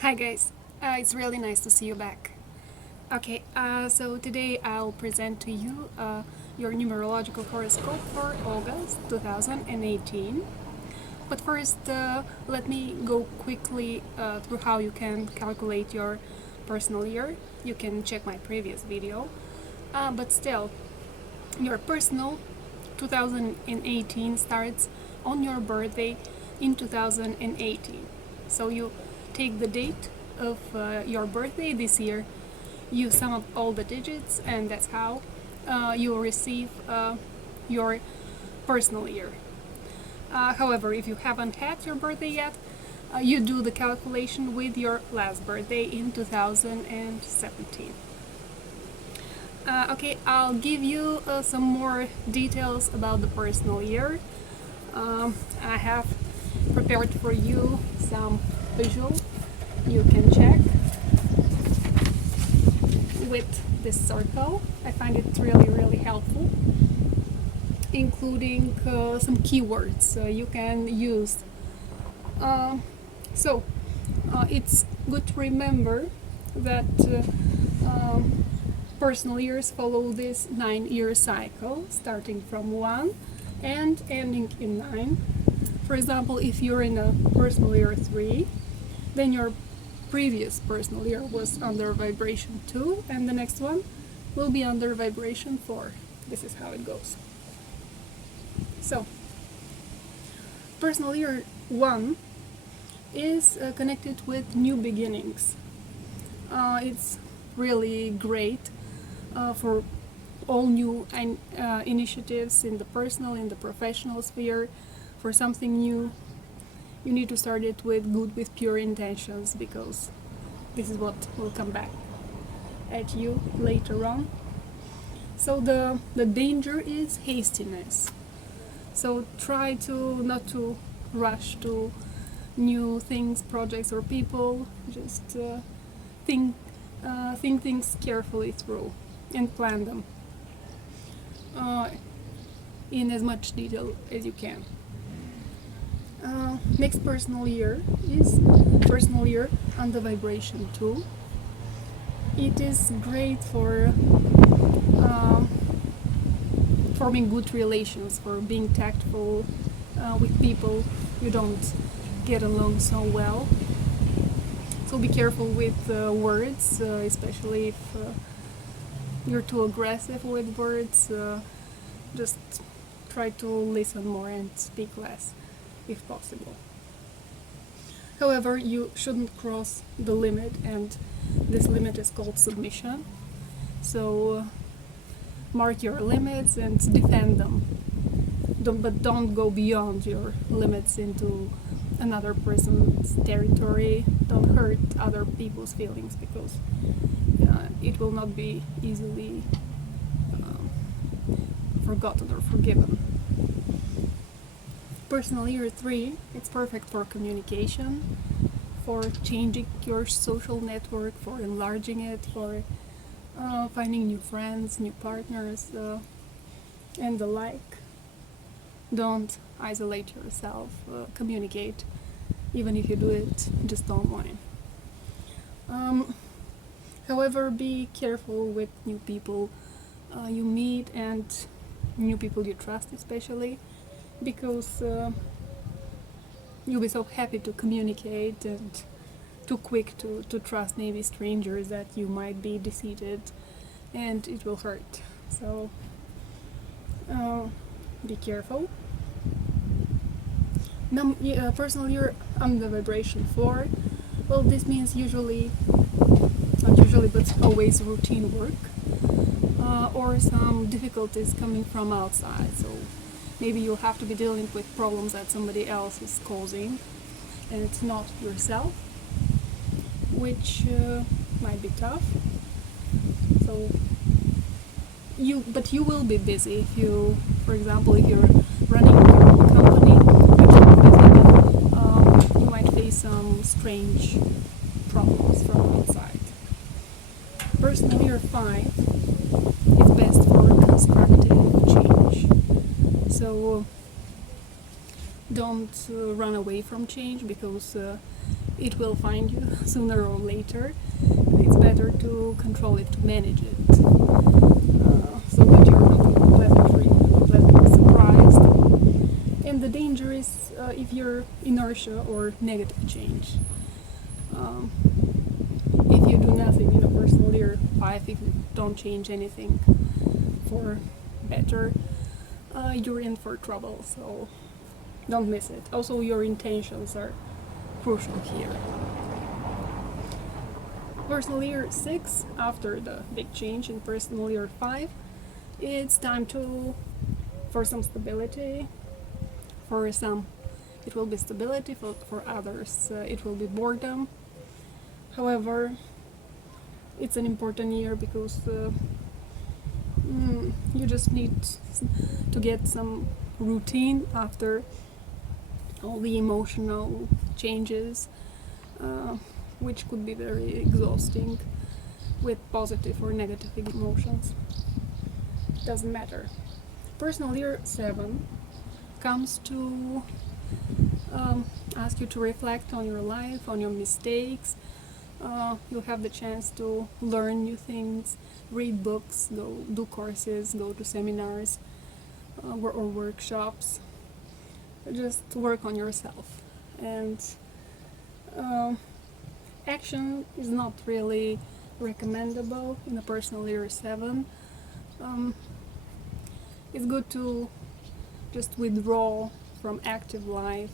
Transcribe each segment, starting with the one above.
Hi guys, it's really nice to see you back. Okay, so today I'll present to you your numerological horoscope for August 2018. But first, let me go quickly through how you can calculate your personal year. You can check my previous video. But still, your personal 2018 starts on your birthday in 2018. So you take the date of your birthday this year, you sum up all the digits, and that's how you will receive your personal year. However, if you haven't had your birthday yet, you do the calculation with your last birthday in 2017. Okay, I'll give you some more details about the personal year. I have prepared for you some visual you can check with this circle. I find it really helpful, including some keywords you can use. So it's good to remember that personal years follow this 9-year cycle, starting from 1 and ending in 9. For example, if you're in a personal year 3, then your previous personal year was under vibration 2, and the next one will be under vibration 4. This is how it goes. So, personal year 1 is connected with new beginnings. It's really great for all new initiatives in the personal, in the professional sphere. For something new, you need to start it with pure intentions, because this is what will come back at you later on. So the danger is hastiness. So try to not to rush to new things, projects, or people. Just think things carefully through and plan them in as much detail as you can. Next personal year is personal year under vibration 2. It is great for forming good relations, for being tactful with people you don't get along so well. So be careful with words, especially if you're too aggressive with words. Just try to listen more and speak less, if possible. However, you shouldn't cross the limit, and this limit is called submission. So mark your limits and defend them. But don't go beyond your limits into another person's territory. Don't hurt other people's feelings, because it will not be easily forgotten or forgiven. Personal year 3, it's perfect for communication, for changing your social network, for enlarging it, for finding new friends, new partners, and the like. Don't isolate yourself, communicate. Even if you do it just online. However, be careful with new people you meet, and new people you trust, especially, because you'll be so happy to communicate and too quick to trust maybe strangers that you might be deceived, and it will hurt. So be careful. Personal year under vibration 4. Well, this means not usually, but always routine work, or some difficulties coming from outside. So maybe you'll have to be dealing with problems that somebody else is causing, and it's not yourself, which might be tough. So you will be busy if you, for example, if you're running your own company, you might face some strange problems from outside. Personal year 5 is best for constructive change. So don't run away from change, because it will find you sooner or later. It's better to control it, to manage it, so that you're not pleasantly surprised. And the danger is if you're inertia or negative change. If you do nothing in a personal year 5, if you don't change anything for better, you're in for trouble, so don't miss it. Also, your intentions are crucial here. Personal year 6, after the big change in personal year 5, it's time for some stability. For some, it will be stability, for others, it will be boredom. However, it's an important year because you just need to get some routine after all the emotional changes, which could be very exhausting with positive or negative emotions. Doesn't matter. Personal year 7 comes to ask you to reflect on your life, on your mistakes. You'll have the chance to learn new things, read books, go do courses, go to seminars or workshops. Just work on yourself. And action is not really recommendable in a personal year 7. It's good to just withdraw from active life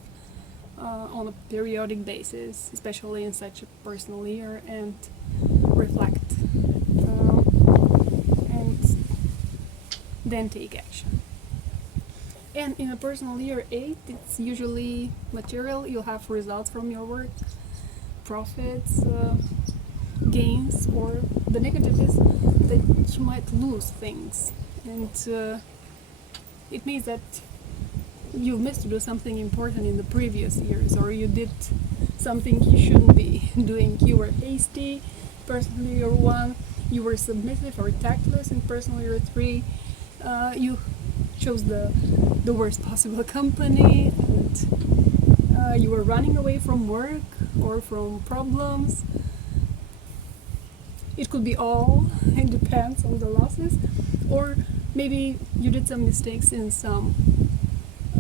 on a periodic basis, especially in such a personal year, and reflect and then take action. And in a personal year 8, it's usually material. You'll have results from your work, profits, gains, or the negative is that you might lose things, and it means that you missed to do something important in the previous years, or you did something you shouldn't be doing. You were hasty, personal year 1, you were submissive or tactless in personal year 3, you chose the worst possible company, and you were running away from work or from problems. It could be all, it depends on the losses, or maybe you did some mistakes in some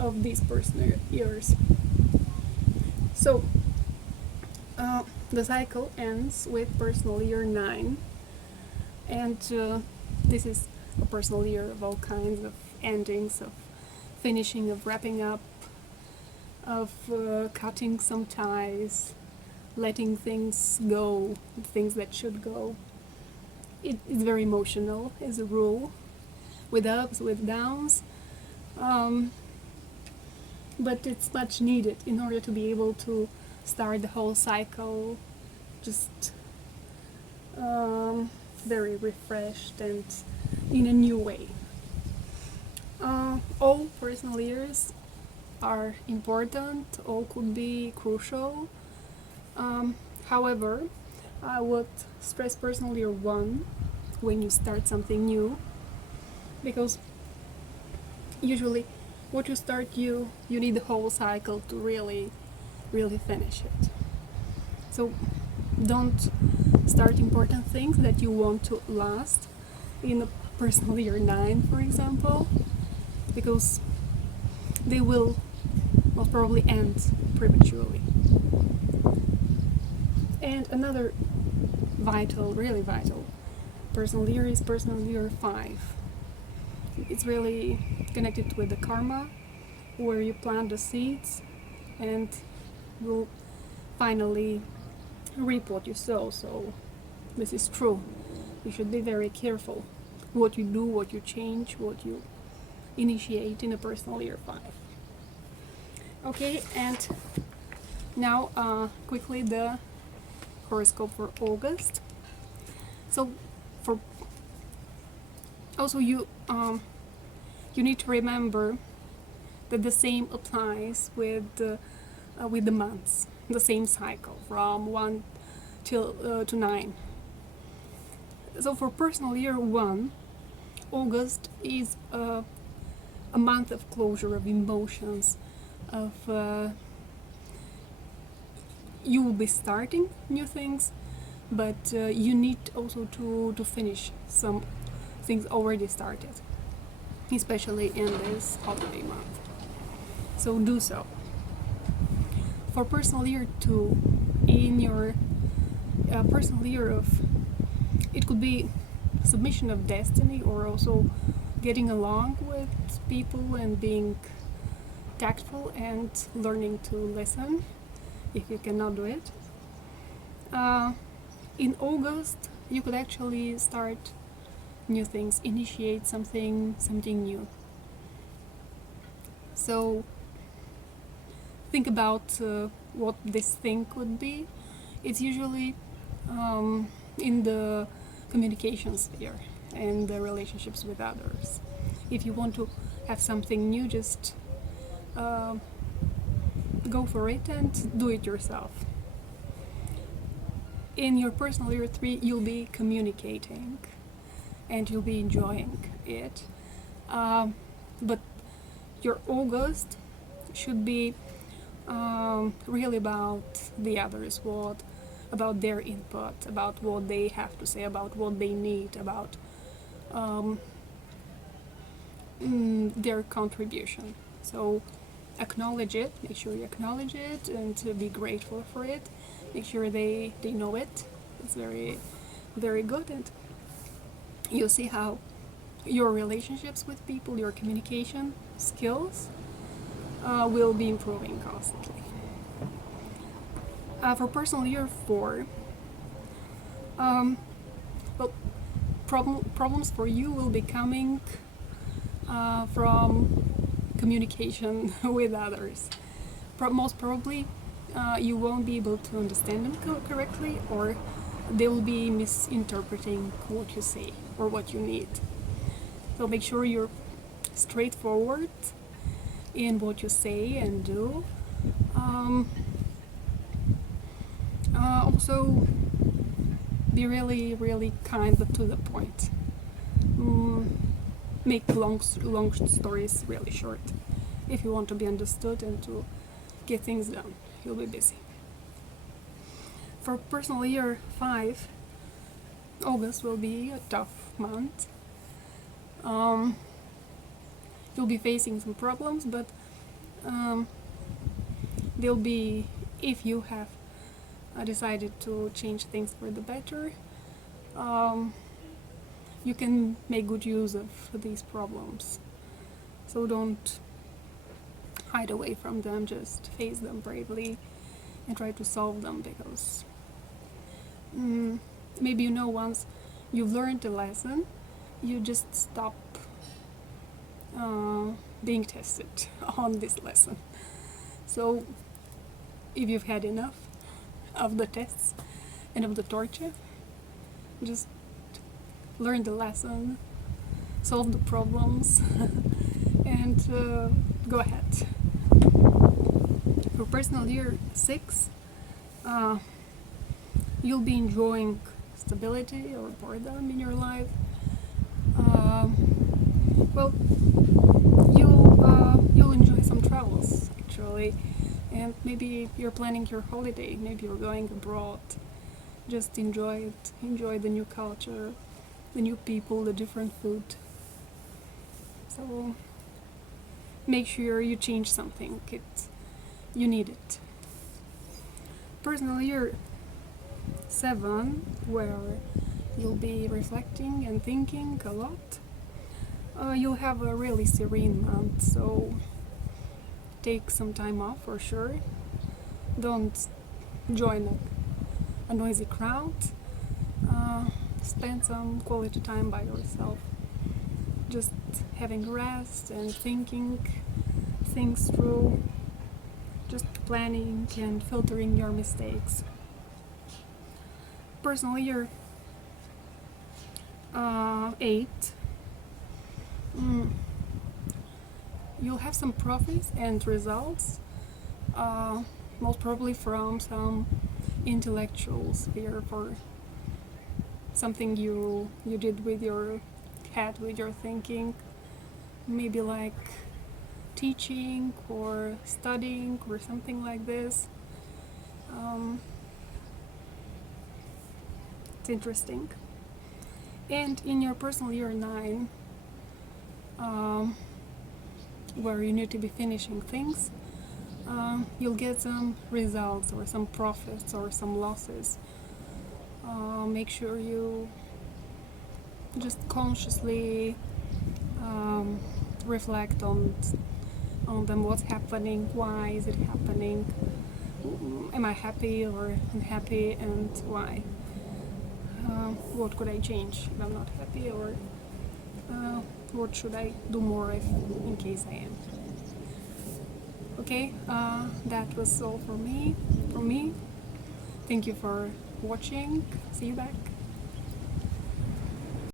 of these personal years. So the cycle ends with personal year 9, and this is a personal year of all kinds of endings, of finishing, of wrapping up, of cutting some ties, letting things go, things that should go. It's very emotional as a rule, with ups, with downs. But it's much needed in order to be able to start the whole cycle just very refreshed and in a new way. All personal years are important, all could be crucial. However, I would stress personal year 1 when you start something new, because usually what you start, you need the whole cycle to really finish it. So don't start important things that you want to last in a personal year 9, for example, because they will most probably end prematurely. And another really vital personal year is personal year 5. It's really connected with the karma, where you plant the seeds and will finally reap what you sow. So this is true. You should be very careful what you do, what you change, what you initiate in a personal year 5. Okay, and now quickly the horoscope for August. So for also you need to remember that the same applies with the months, the same cycle from 1 to 9. So for personal year 1, August is a month of closure, of emotions, of you will be starting new things, but you need also to finish some things already started, especially in this holiday month. So do so. For personal year 2, in your personal year of, it could be submission of destiny, or also getting along with people and being tactful and learning to listen if you cannot do it. In August, you could actually start new things, initiate something new. So think about what this thing could be. It's usually in the communication sphere and the relationships with others. If you want to have something new, just go for it and do it yourself. In your personal year 3, you'll be communicating and you'll be enjoying it. But your August should be really about the others, about their input, about what they have to say, about what they need, about their contribution. So acknowledge it, make sure you acknowledge it and to be grateful for it. Make sure they know it. It's very, very good, and you'll see how your relationships with people, your communication skills will be improving constantly. For personal year 4, well, problems for you will be coming from communication with others. Most probably, you won't be able to understand them correctly, or they will be misinterpreting what you say or what you need. So make sure you're straightforward in what you say and do. Also, be really, really kind but to the point. Make long stories really short if you want to be understood and to get things done. You'll be busy. For personal year 5, August will be a tough month. You'll be facing some problems, but they'll be, if you have decided to change things for the better, you can make good use of these problems. So don't hide away from them, just face them bravely and try to solve them, because maybe once you've learned a lesson, you just stop being tested on this lesson. So if you've had enough of the tests and of the torture, just learn the lesson, solve the problems, and go ahead. For personal year 6, you'll be enjoying stability or boredom in your life. Well, you'll enjoy some travels actually, and maybe you're planning your holiday, maybe you're going abroad. Just enjoy it, enjoy the new culture, the new people, the different food. So make sure you change something, you need it. Personal year 7, where you'll be reflecting and thinking a lot. You'll have a really serene month, so take some time off for sure. Don't join a noisy crowd. Spend some quality time by yourself, just having rest and thinking things through, just planning and filtering your mistakes. Personal year 8, you'll have some profits and results, most probably from some intellectual sphere, for something you did with your head, with your thinking, maybe like teaching or studying or something like this. Um, it's interesting. And in your personal year 9, where you need to be finishing things, you'll get some results or some profits or some losses. Make sure you just consciously reflect on them, what's happening, why is it happening, am I happy or unhappy, and why. What could I change if I'm not happy, or what should I do more if in case I am. Okay, that was all for me. Thank you for watching. See you back.